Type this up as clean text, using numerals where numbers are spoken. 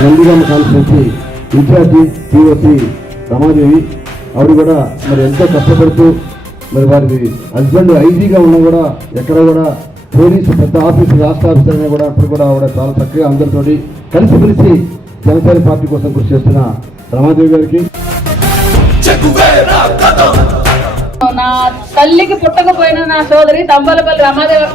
Nandigama constituency incharge POC Ramadevi ఆవిడ కూడా మరి ఎంతో కష్టపడుతూ మరి వారి హస్బెండ్ ఐజీగా ఉన్నా కూడా ఎక్కడ కూడా పోలీసు పెద్ద ఆఫీసు రాష్ట్ర ఆఫీసర్ అయినా కూడా అప్పుడు కూడా ఆవిడ చాలా చక్కగా అందరితోటి కలిసి జనసేన పార్టీ కోసం కృషి చేస్తున్న రమాదేవి గారికి, నా తల్లికి పుట్టకపోయిన నా సోదరి తంబాలపల్లి రమాదేవి